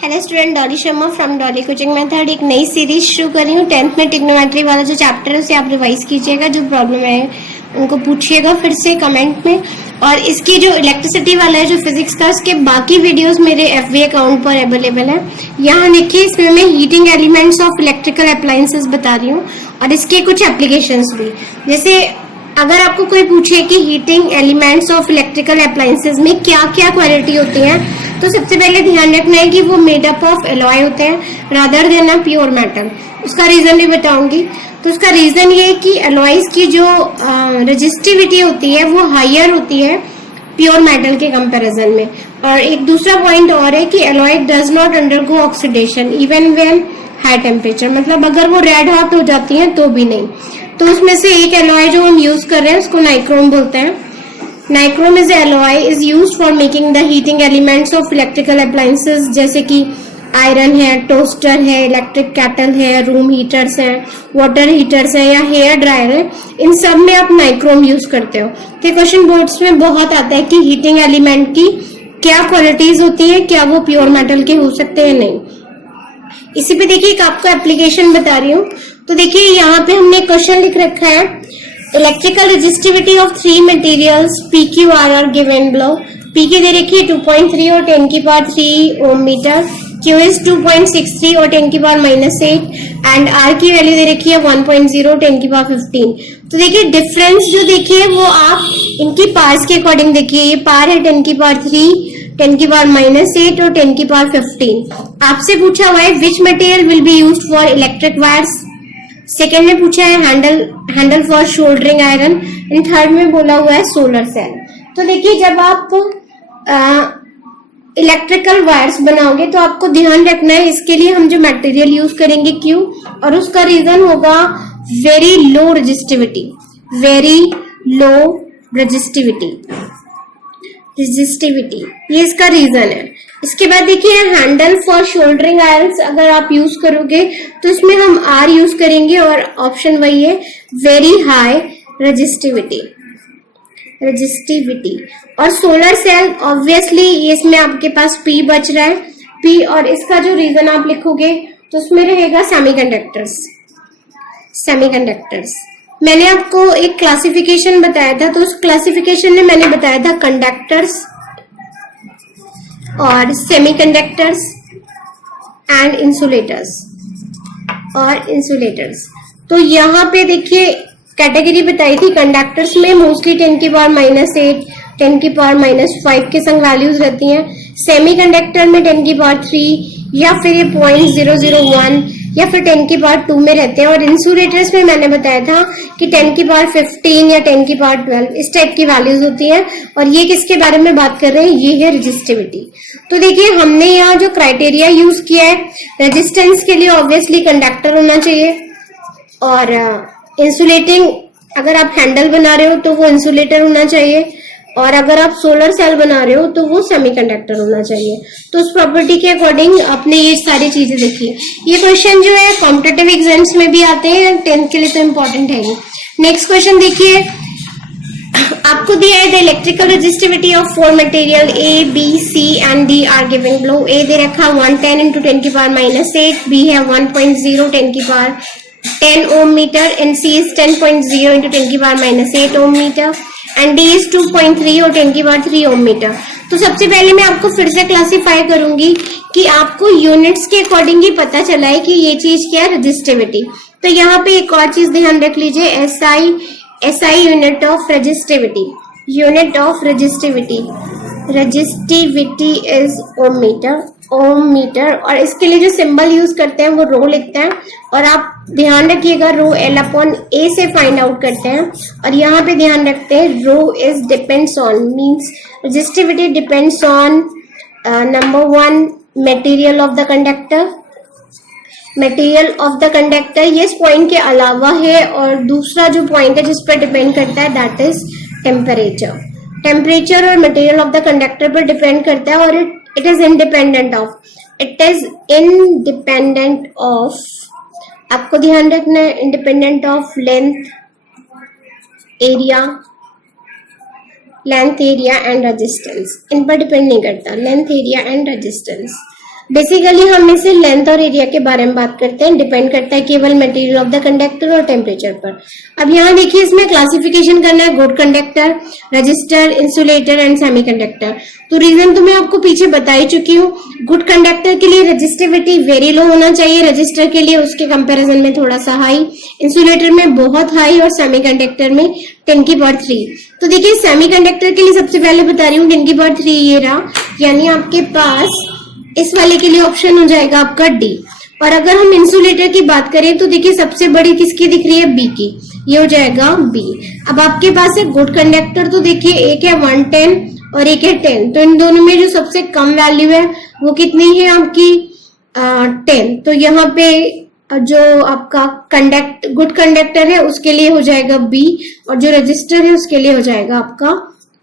Hello student, Dolly Sharma from Dolly coaching method एक नई series शुरू कर रही हूँ। 10th में ट्रिग्नोमेट्री वाला जो चैप्टर है उसे आप रिवाइज कीजिएगा। जो प्रॉब्लम है उनको पूछिएगा फिर से कमेंट में। और इसकी जो इलेक्ट्रिसिटी वाला है, जो फिजिक्स का, उसके बाकी वीडियोस मेरे FB अकाउंट पर अवेलेबल है। यहाँ देखिए, इसमें मैं heating elements of electrical appliances बता रही हूँ और इसके कुछ एप्लीकेशंस भी। जैसे अगर आपको कोई पूछे कि heating elements of electrical appliances में क्या क्या क्वालिटी होती है, तो सबसे पहले ध्यान रखना है कि वो मेड अप ऑफ एलॉय होते हैं rather than a pure metal. उसका रीजन भी बताऊंगी। तो उसका रीजन ये है कि एलॉयज की जो रेजिस्टिविटी होती है वो हायर होती है प्योर मेटल के कंपैरिजन में। और एक दूसरा पॉइंट और है कि alloy does not undergo oxidation even when high temperature, मतलब अगर वो रेड हॉट हो जाती हैं तो भी नहीं। तो उसमें से एक एलॉय जो हम यूज कर रहे हैं उसको नाइक्रोम बोलते हैं। Nichrome is alloy is used for making the heating elements of electrical appliances, जैसे कि आयरन है, टोस्टर है, इलेक्ट्रिक कैटल है, रूम हीटर्स हैं, वाटर हीटर्स हैं या हेयर ड्रायर है। इन सब में आप नाइक्रोम यूज करते हो। तो क्वेश्चन बोर्ड्स में बहुत आता है कि हीटिंग एलिमेंट की क्या क्वालिटीज होती है, क्या वो प्योर मेटल के हो सकते हैं नहीं। इसी पे देखिए एक आपको एप्लीकेशन बता रही हूँ। तो देखिए यहाँ पे हमने क्वेश्चन लिख रखा है, electrical resistivity of three materials P Q R are given below. P की दे रखी है 2.3 और 10 की power 3 ohm metre, Q is 2.63 और 10 की पावर -8 एंड आर की वैल्यू दे रखी है 1.0 10 की पावर 15। तो देखिए डिफरेंस जो देखिए वो आप इनकी पार्स के अकॉर्डिंग देखिए। ये पार है 10 की पावर 3, 10 की पावर -8 और 10 की पावर 15। आपसे पूछा हुआ है which material will be used for electric wires. Second में पूछा है handle for soldering iron and third में बोला हुआ है सोलर सेल। तो देखिए जब आप इलेक्ट्रिकल वायर्स बनाओगे तो आपको ध्यान रखना है, इसके लिए हम जो मटेरियल यूज करेंगे क्यू, और उसका रीजन होगा very low resistivity, very low resistivity, ये इसका रीजन है। इसके बाद देखिए हैंडल फॉर शोल्डरिंग आयरन्स अगर आप यूज करोगे तो इसमें हम आर यूज करेंगे और ऑप्शन वही है वेरी हाई रेजिस्टिविटी। और सोलर सेल ऑब्वियसली इसमें आपके पास पी बच रहा है, पी, और इसका जो रीजन आप लिखोगे तो उसमें रहेगा सेमीकंडक्टर्स। मैंने आपको एक क्लासिफिकेशन बताया था, तो उस क्लासिफिकेशन में मैंने बताया था कंडक्टर्स और सेमीकंडक्टर्स एंड इंसुलेटर्स। तो यहाँ पे देखिए कैटेगरी बताई थी। कंडक्टर्स में मोस्टली 10 की पावर -8, 10 की पावर -5 के संग वैल्यूज रहती हैं। सेमीकंडक्टर में 10 की पावर 3 या फिर ये 0.001 या फिर 10 की पावर 2 में रहते हैं। और इंसुलेटर्स में मैंने बताया था कि 10 की पावर 15 या 10 की पावर 12 इस टाइप की वैल्यूज होती हैं। और ये किसके बारे में बात कर रहे हैं, ये है रेजिस्टिविटी। तो देखिए हमने यहाँ जो क्राइटेरिया यूज किया है, रेजिस्टेंस के लिए ऑब्वियसली कंडक्टर होना चाहिए, और इंसुलेटिंग अगर आप हैंडल बना रहे हो तो वो इंसुलेटर होना चाहिए, और अगर आप सोलर सेल बना रहे हो तो वो सेमीकंडक्टर होना चाहिए। तो उस प्रॉपर्टी के अकॉर्डिंग आपने ये सारी चीजें देखी। ये क्वेश्चन जो है कॉम्पिटिटिव एग्जाम्स में भी आते हैं, 10th के लिए तो इम्पोर्टेंट है ये। नेक्स्ट क्वेश्चन देखिए, आपको दिया है the electrical resistivity of 4 material A B C and D are given below. A दे रखा 110 × 10 की पावर -8, बी है 1.0 10 की power 10 ohm metre and C is 10.0 × 10 की power -8 ohm metre and D is 2.3 और 10 की पावर 3 ओम मीटर। तो सबसे पहले मैं आपको फिर से क्लासिफाई करूंगी कि आपको यूनिट्स के अकॉर्डिंग ही पता चला है कि ये चीज क्या है, रेजिस्टिविटी। तो यहाँ पे एक और चीज ध्यान रख लीजिए, SI unit of resistivity is ohm metre. और इसके लिए जो सिंबल यूज करते हैं वो रो लिखते हैं, और आप ध्यान रखिएगा रो L/A से फाइंड आउट करते हैं। और यहाँ पे ध्यान रखते हैं rho is depends on, means resistivity depends on number 1 material of the conductor. ये इस पॉइंट के अलावा है, और दूसरा जो पॉइंट है जिस पर डिपेंड करता है दैट इज टेम्परेचर और मटेरियल ऑफ द कंडक्टर पर डिपेंड करता है। और इट इज इंडिपेंडेंट ऑफ आपको ध्यान रखना है, independent of length area and resistance. इन पर डिपेंड नहीं करता, length area and resistance. Basically हम इसे लेंथ और एरिया के बारे में बात करते हैं, डिपेंड करता है केवल मटेरियल ऑफ द कंडक्टर और टेम्परेचर पर। अब यहाँ देखिए इसमें क्लासिफिकेशन करना है good conductor, register, insulator and semiconductor. तो रीजन तो मैं आपको पीछे बता ही चुकी हूँ। गुड कंडक्टर के लिए रेजिस्टिविटी वेरी लो होना चाहिए, रजिस्टर के लिए उसके कंपेरिजन में थोड़ा सा हाई, इंसुलेटर में बहुत हाई और सेमीकंडक्टर में 10⁻³ तो देखिए सेमीकंडक्टर के लिए सबसे पहले बता रही हूँ 10⁻³ ये रहा, यानी आपके पास इस वाले के लिए ऑप्शन हो जाएगा आपका डी। और अगर हम इंसुलेटर की बात करें तो देखिए सबसे बड़ी किसकी दिख रही है, बी की, ये हो जाएगा बी। अब आपके पास है गुड कंडक्टर, तो देखिए एक है 110 और एक है 10, तो इन दोनों में जो सबसे कम वैल्यू है वो कितनी है आपकी 10। तो यहाँ पे जो आपका गुड कंडक्टर है उसके लिए हो जाएगा बी और जो रजिस्टर है उसके लिए हो जाएगा आपका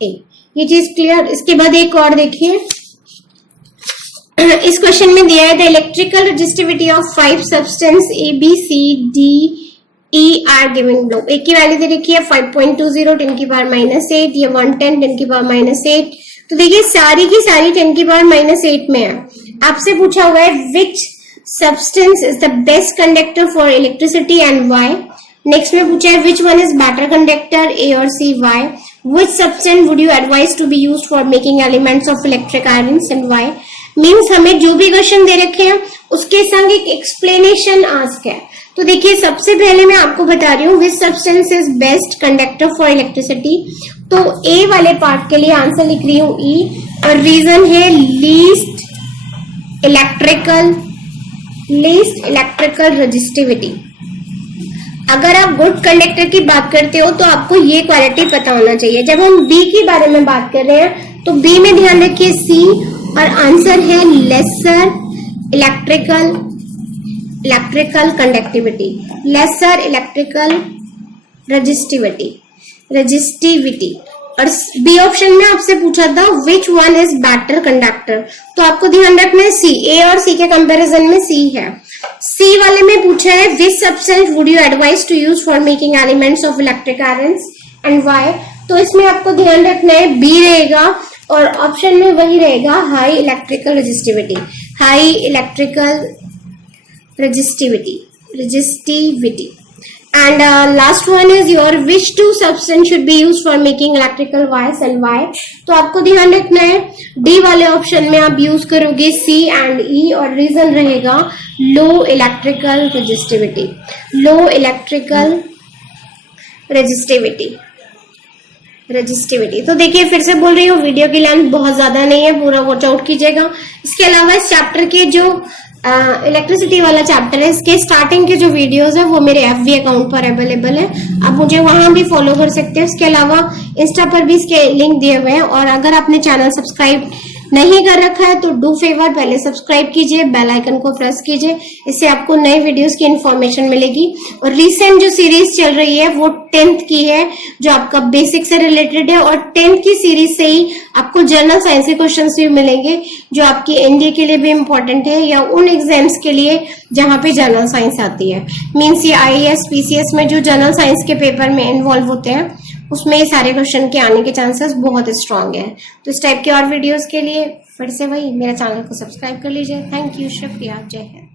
ए। ये चीज क्लियर। इसके बाद एक और देखिए, इस क्वेश्चन में दिया है the electrical resistivity of 5 substance A B C D E are given below. एक की वैल्यू दे रखी है 5.20 10⁻⁸, ये 110 10⁻⁸। तो देखिए सारी की सारी 10⁻⁸ में है। आपसे पूछा हुआ है which substance is the best conductor for electricity and why. Next में पूछा है which one is better conductor, A और C, why. Which substance would you advise to be used for making elements of electric irons and why. Means हमें जो भी question दे रखे हैं उसके संग एक एक्सप्लेनेशन आस्क है। तो देखिए सबसे पहले मैं आपको बता रही हूँ विच substance is best conductor for electricity. तो ए वाले पार्ट के लिए आंसर लिख रही हूँ ई, और रीजन है लीस्ट इलेक्ट्रिकल रेजिस्टिविटी। अगर आप गुड कंडक्टर की बात करते हो तो आपको ये क्वालिटी पता होना चाहिए। जब हम बी के बारे में बात कर रहे हैं तो बी में ध्यान रखिए सी, और आंसर है lesser electrical conductivity, lesser electrical resistivity. और बी ऑप्शन में आपसे पूछा था which one is better conductor, तो आपको ध्यान रखना है सी, ए और सी के कंपैरिजन में सी है। सी वाले में पूछा है which substance would you advise to use for making elements of electric irons and why. तो इसमें आपको ध्यान रखना है बी रहेगा, और ऑप्शन में वही रहेगा high electrical resistivity. And last one is your which two substance should be used for making electrical wires and why। तो आपको ध्यान रखना है डी वाले ऑप्शन में आप यूज करोगे सी एंड ई, और रीजन रहेगा लो इलेक्ट्रिकल रेजिस्टिविटी। तो देखिए फिर से बोल रही हूँ वीडियो की लेंथ बहुत ज्यादा नहीं है, पूरा वॉच आउट कीजिएगा। इसके अलावा इस चैप्टर के जो इलेक्ट्रिसिटी वाला चैप्टर है इसके स्टार्टिंग के जो वीडियोस है वो मेरे FB अकाउंट पर अवेलेबल है, आप मुझे वहां भी फॉलो कर सकते हैं। इसके अलावा इंस्टा पर भी इसके लिंक दिए हुए हैं। और अगर आपने चैनल सब्सक्राइब नहीं कर रखा है तो डू फेवर पहले सब्सक्राइब कीजिए, बेल आइकन को प्रेस कीजिए, इससे आपको नए वीडियोस की इन्फॉर्मेशन मिलेगी। और रिसेंट जो सीरीज चल रही है वो 10th की है जो आपका बेसिक से रिलेटेड है, और 10th की सीरीज से ही आपको जनरल साइंस के क्वेश्चंस भी मिलेंगे जो आपकी एनडीए के लिए भी इम्पोर्टेंट है, या उन एग्जाम्स के लिए जहां पे जनरल साइंस आती है। मीन्स ये IAS PCS में जो जनरल साइंस के पेपर में इन्वॉल्व होते हैं उसमें ये सारे क्वेश्चन के आने के चांसेस बहुत स्ट्रांग है। तो इस टाइप के और वीडियोस के लिए फिर से वही मेरे चैनल को सब्सक्राइब कर लीजिए। थैंक यू, शुक्रिया, जय हिंद।